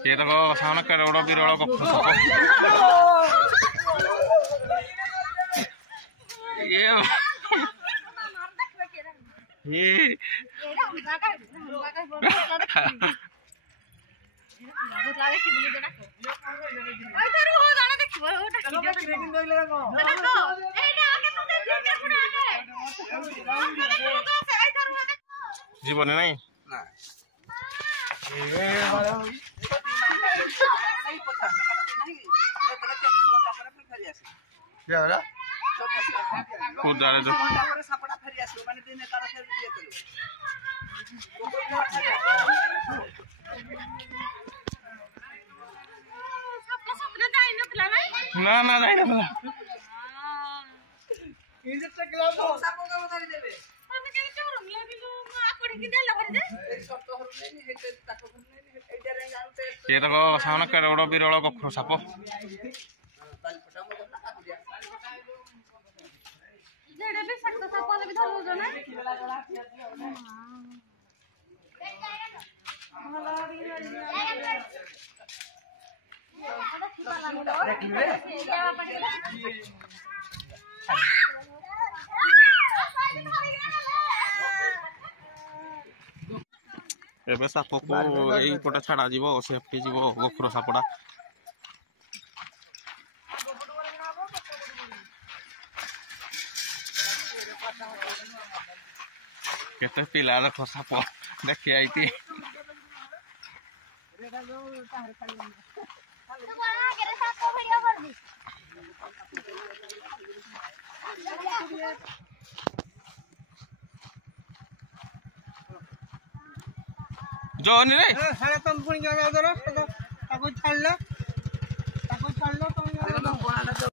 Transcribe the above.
ये तो सामने करोड़ों बिरोड़ों को ये जीवन नहीं ना ना जाइना पला ये तो सामने करोड़ों बिरोड़ों को सापो एबे साप को यही पटे छाड़ा जीव सेफ्टी जीव गोखुर सापड़ा केते पिला देख साप देखी आईती जो नहीं रे हां तुम पुणी क्या करो ताको छाड़ लो तुम